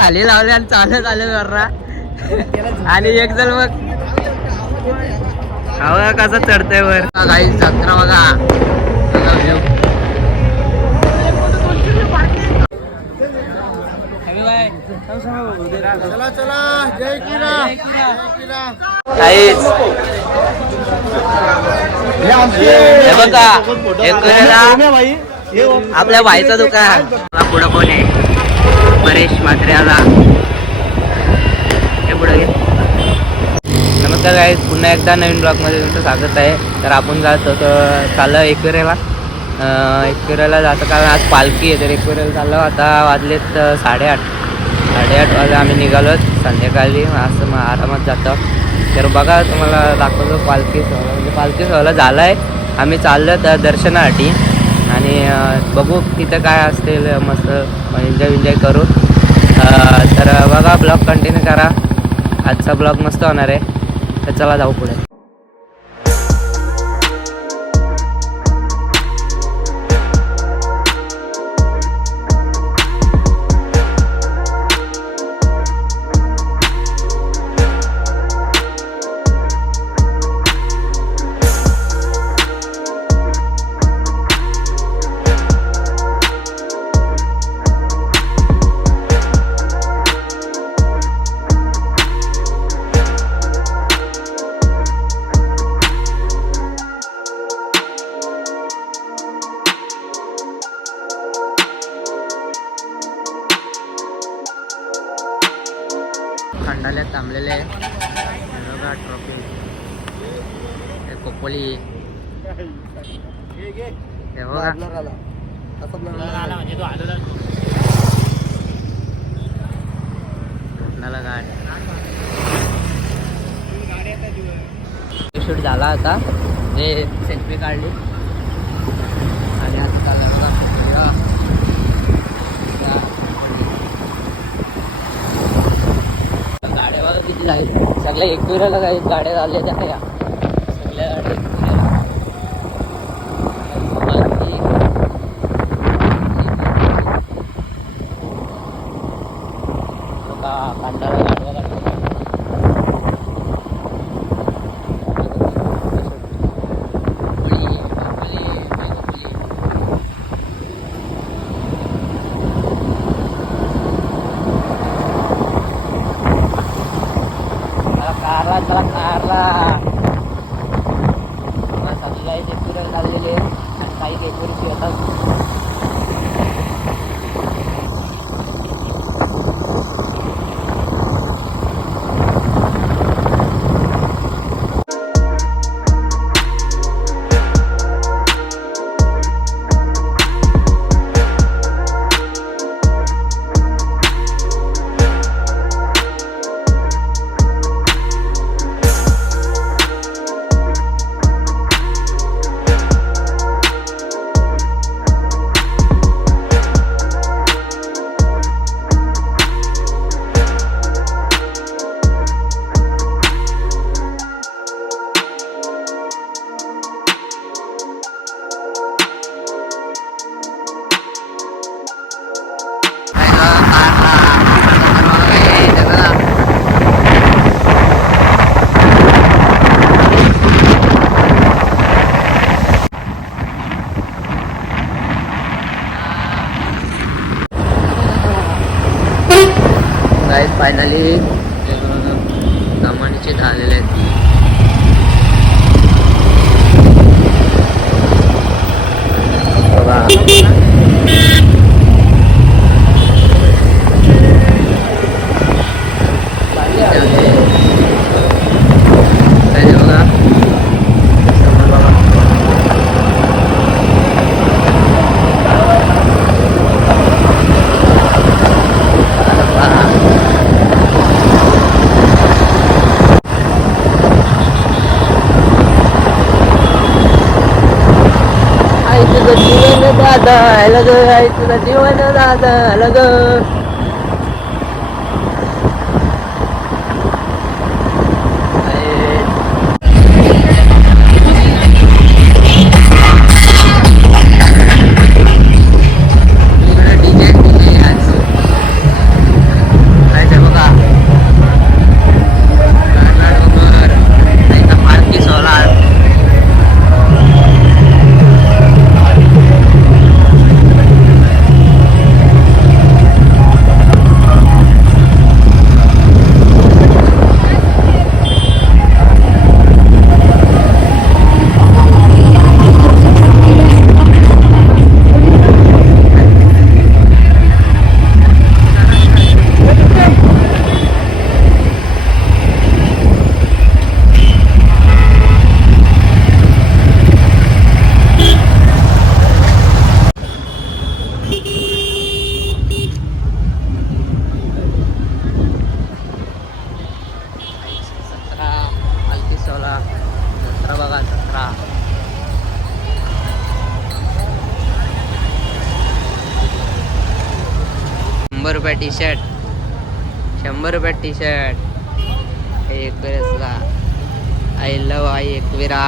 खाली लावले आणि चालत आले जरा आणि एक जण मग हवा कसा चढतंय वर काही जत्रा बघा. चला चला जय किरा. काहीच हे बघा आपल्या भाईचं दुकान. पुढं कोण आहे? परेश म्हात्रे आला. हे पुढे घे. नमस्कार गाईज, पुन्हा एकदा नवीन ब्लॉगमध्ये तुमचं स्वागत आहे. तर आपण जात होतो चाललं एकविरेला जातं कारण आज पालखी आहे. तर एकविरेला चाललो. आता वाजलेत 8:30 वाजता आम्ही निघालो संध्याकाळी. असं मग आरामात जातो. तर बघा तुम्हाला दाखवतो पालखी सोहळा. म्हणजे पालखी सोहळा झाला आहे. आम्ही चाललो तर दर्शनासाठी आणि बघू तिथं काय असतील मस्त एन्जॉय करू. तर बघा ब्लॉग कंटिन्यू करा. आजचा ब्लॉग मस्त होणार आहे. तर चला जाऊ पुढे. खंडाल्यात थांबलेले ट्रॉफी कोपोली हे बघा. शूट झाला होता. हे सेल्फी काढली आणि आता गाड्या बघा किती जाईल. सगळ्या एकविराला काही गाड्या झाल्या त्या सगळ्या गाड्या कांडाला गाडवा चाललेले आणि काही एकविरीची होतात. फायनली कमानीचे झालेले आहेत. बघा दादा अलग आहे तुझं जीवन दादा अलग. 100 रुपये टी शर्ट, 100 रुपये टी शर्ट एकविराचा. आय लव आई एकविरा.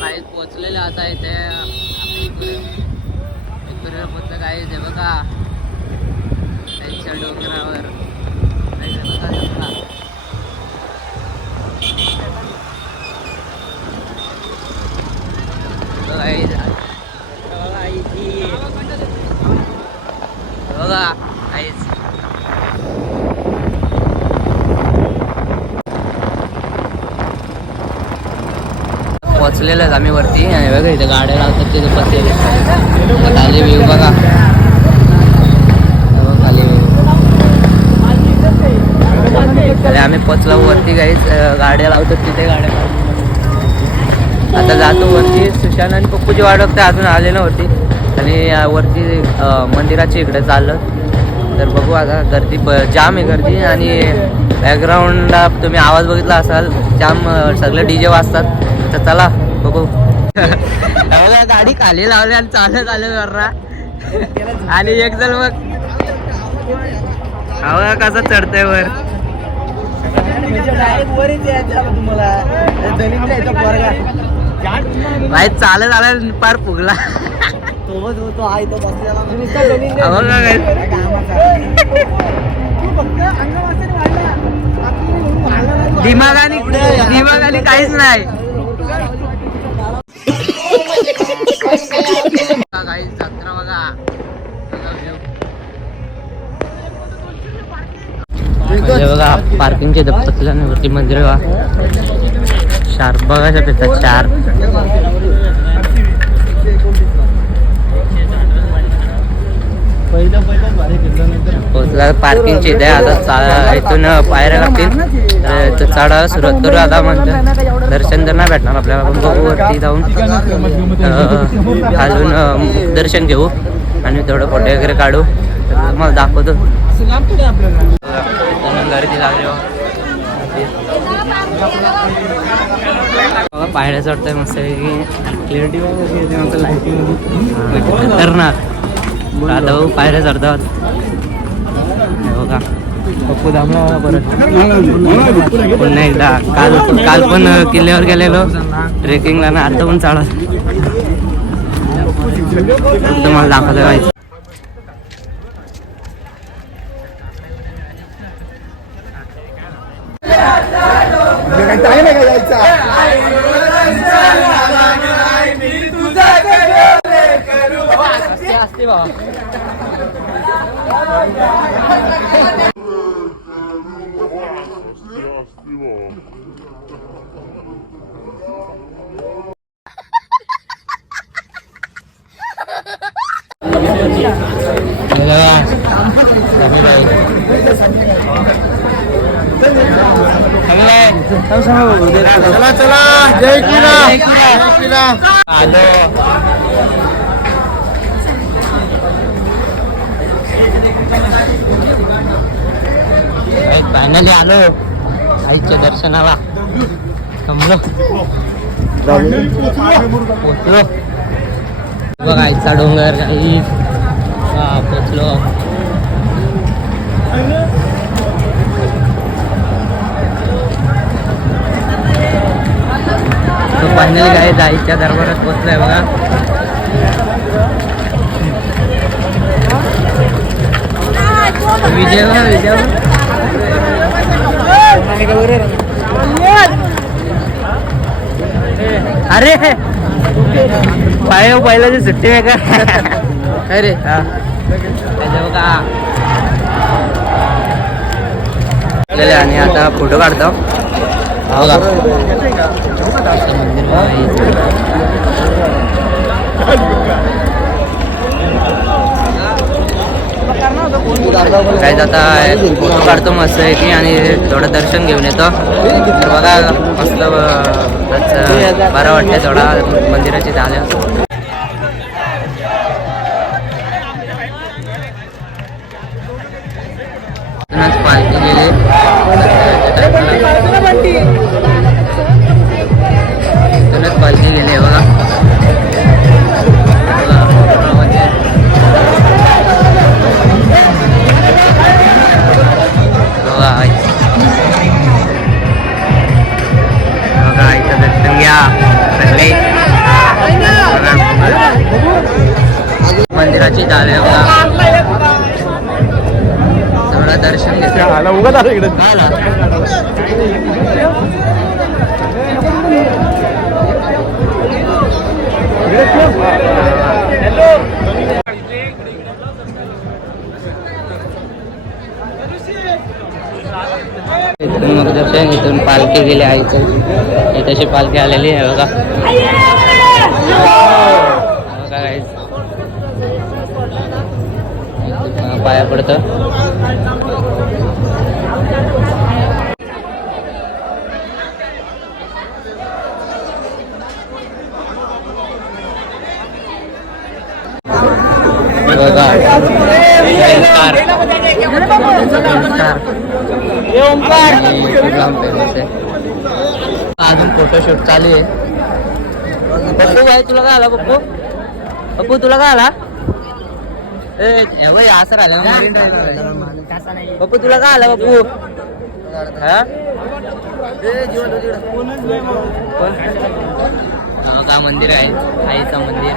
काही पोचलेले आता इथे एकविरा पोचलं. काही ते बघा त्यांच्या डोंगरावर बघा आईच. पोचलेलो आहेत आम्ही वरती आणि बघा इथे गाड्या लावतात तिथे बसलेले. खाली व्ह्यू बघा, खाली आम्ही पोचलो वरती. काहीच गाड्या लावतात तिथे गाड्या. आता जातो वरती. सुशांत आणि पप्पूची वाट बघते, अजून आले ना वरती. आणि वरती मंदिराच्या इकडे चाललं तर बघू. आता गर्दी जाम आहे गर्दी. आणि बॅकग्राऊंडला तुम्ही आवाज बघितला असाल, जाम सगळे DJ वाजतात. तर चला बघू. गाडी खाली लावली आणि चालत आलं जरा. आणि एक जण मग हवा कसा चढतंय वर. भाई चालत आला पार फुगला. दिमागाने काहीच नाही. काही जत्रा बघा. बघा पार्किंगचे दप्तरवरती मंदिर बघा. शार्प बघा शकता. शार्प पार्किंगची इथे. आता इथून पायऱ्या लागतील तर चढायला सुरुवात करू आता. म्हणतो दर्शन तर नाही भेटणार आपल्याला, पण बघू वरती जाऊन खालून दर्शन घेऊ आणि थोडं फोटो वगैरे काढू. तर मला दाखवतो. गर्दी लागली पायऱ्या चढतोय मस्त. क्लिअरिटी खतरनाक. आता भाऊ पायऱ्या चढतात बघा. पप्पू थांबला परत पुन्हा एकदा. काल पण किल्ल्यावर गेलेलो ट्रेकिंगला ना. आता पण चालत तुम्हाला दाखवलं काय. असते बाबा. चला चला जय किरा. जय किरा. आलो. फायनली आलो आईच्या दर्शनाला. थांबलो पोचलो बघा. आईचा डोंगर काही पोचलो. फायनली काय आईच्या दरबारात पोचलोय बघा. विजय अरे पहिल्याची सुट्टी आहे का. अरे बघा. आणि आता फोटो काढतो. काय आता फोटो काढतो मस्त आहे की. आणि थोडं दर्शन घेऊन येतो. तर बघा मस्त बरं वाटतं थोडा मंदिराची झाल्या. देवाची दार आहे बघा. थोडं दर्शन घेतलं उगा झालं इकडे इथून मग दर्शन, इथून पालखी गेली आईचं. इथेशी पालखी आलेली आहे बघा. बघा guys. पाया पडतं. बघा अजून फोटोशूट चालू आहे. पप्पू भाई तुला काय आला पप्पू? पप्पू तुला काय आला? असं राहिलं पप्पू तुला काय आला पप्पू? का मंदिर आहे आईचं मंदिर.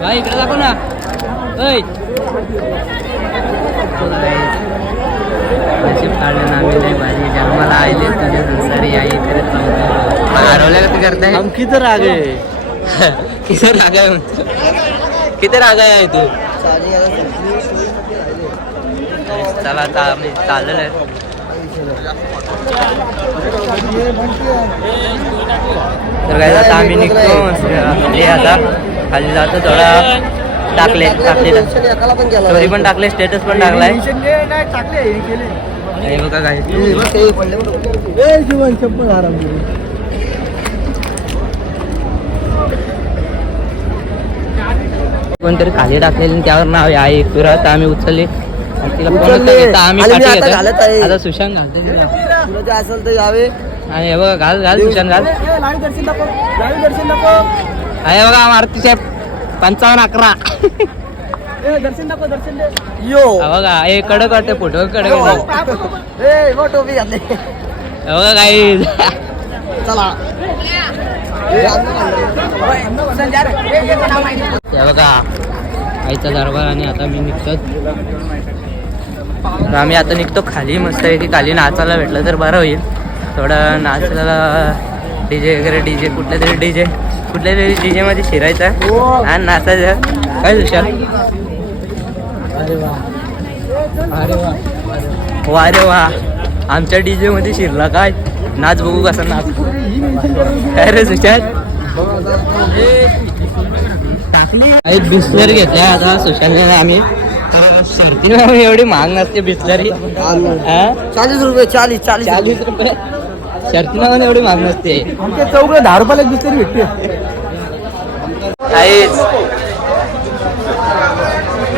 भाई इकडे दाखव ना. जन्माला आले तुझे संसारी आई तेरे हरवल्या का करताय. हम किती राग आहे किती राग आहे म्हणतो. किती राग आहे तू. चला आता आम्ही चाललेलो आहे. तर काय आता आम्ही निघतो. म्हणजे आता खाली जातो. थोडा टाकले स्टोरी पण टाकले, स्टेटस पण टाकलाय. हे बघा काय कोणतरी खाली टाकलेली त्यावर नाव आहे सुरत. आम्ही उचलली तिला आम्ही आता सुशांत घालते असेल तर यावे. आणि हे बघा घाल सुशांत घाल. हे बघा मारुती साहेब 55-11 दर्शन दाखव दर्शन यो बघा हे कडक वाटते फोटो कडक टोपी घातले बघा काही. चला बघा आईचा दरबार. आणि आता मी निघतो. आम्ही आता निघतो खाली. मस्त आहे की खाली नाचायला भेटलं तर बरं होईल. थोडं नाचायला डीजे वगैरे कुठल्या तरी डीजे मध्ये शिरायचं आणि नाचायचं. काय तुषार? वा रे वा आमच्या डीजे मध्ये शिरला काय. नाच बघू कसा नाच. काय रे सुशांत? टाकली एक बिस्लरी घेतल्या आता सुशांत. आम्ही शर्तीने एवढी महाग नसते बिस्लरी. 40 रुपये 40 रुपये शर्तीना मध्ये एवढी महाग नसते. चौक 10 रुपयाला बिस्लरी भेटते.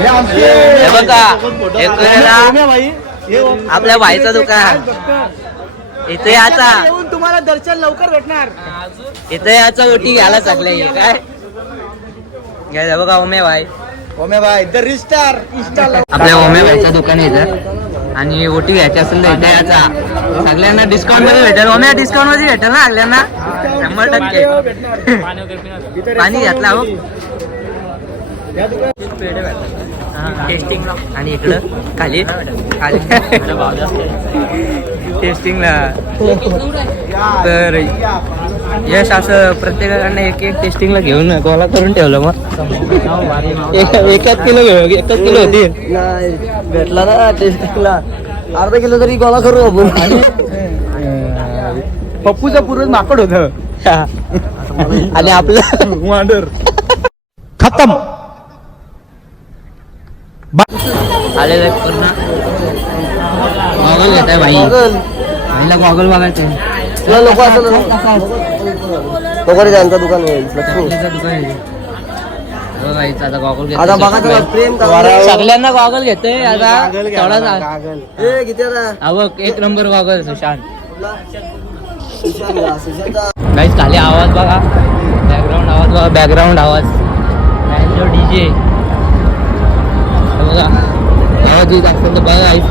हे बघा आपल्या भाईचं दुकान. इथे याचा तुम्हाला दर्शन लवकर भेटणार. इथे याचा ओटी घ्यायला चांगलं काय घ्यायचं बघा. ओमे भाई द रिस्टार आपल्या ओमे भाईचं दुकान आहे इथं. आणि ओटी घ्यायची असेल तर इथे याचा सगळ्यांना डिस्काउंट मध्ये भेटेल. ओमे डिस्काउंट मध्ये भेटेल ना सगळ्यांना 100%. पाणी घेतला हो टेस्टिंग. आणि इकडं खाली टेस्टिंगला. तर यश असं प्रत्येकाकडनं एक टेस्टिंगला घेऊन गोळा करून ठेवलं. मग एकच किलो होती भेटला ना टेस्टिंगला. अर्धा किलो तरी गोळा करू आपण. पप्पूचं पूर्वज माकड होत. आणि आपलं वांडर खतम. आलेलं पूर्ण गॉगल घेत आहे भाई. भाईला गॉगल बघायचं. तुला लोक असं त्यांचं दुकान आता गॉगल आता बघा प्रेम सगळ्यांना गॉगल घेतोय. आता थोडा किती आवक 1 नंबर गॉगल सुशांत. गाईस खाली आवाज बघा. बॅकग्राऊंड आवाज डीजे बघा. आवाज येत असेल तर बघा गाईस.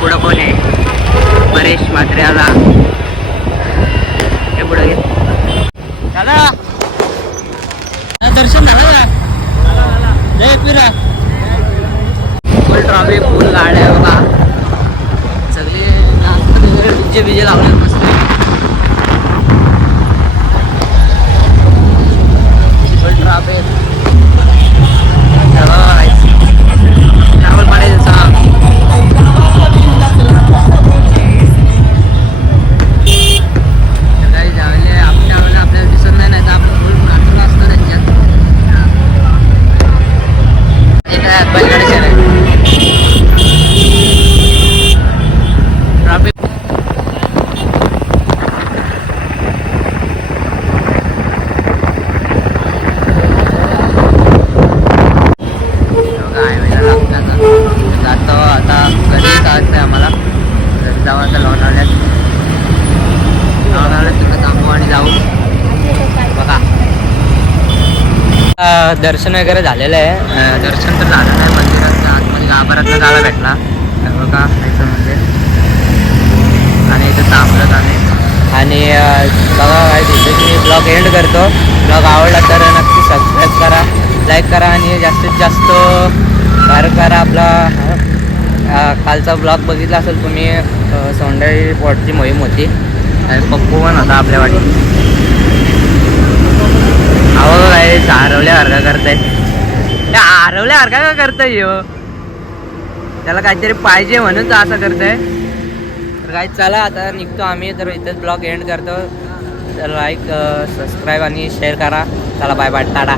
पुढं कोण आहे? परेश म्हात्रे आला. हे पुढं घे. झाला दर्शन झालं का? जय फिरा. फुल ट्रॉफिक, फुल गाड्या बघा. सगळे डीजे बिजे लावले मस्त. फुल ट्रॉफिक. ट्रॅव्हल मारायचं. आपल्याला दिसत नाही, नाही तर आपण फुल नाचलं असतं त्यांच्यात. ट्रॅफिक. जातो आता घरी जायचं आम्हाला. घरी जाऊ आता लोणावळ्यात तिकडे थांबू आणि जाऊ. बघा दर्शन वगैरे झालेलं आहे. दर्शन तर झालं नाही मंदिरात. आतमध्ये गाभाऱ्यातनं जायला भेटला बघा इथं म्हणजे. आणि इथं थांबलं आणि बघा इथे मी ब्लॉग एंड करतो. ब्लॉग आवडला तर नक्की सबस्क्राईब करा, लाईक करा आणि जास्तीत जास्त शेअर करा. आपला कालचा ब्लॉग बघितला असेल तुम्ही. सोंडाई पोटची मोहीम होती आणि पप्पू पण होता आपल्या वाटी. अहो काय हरवल्यासारखा करताय. त्या हरवल्यासारखा का करताय ह्यो? त्याला काहीतरी पाहिजे म्हणून तर असं करताय. तर काय चला आता निघतो आम्ही. तर इथेच ब्लॉग एंड करतो. तर लाईक सबस्क्राईब आणि शेअर करा. चला बाय बाय टाटा.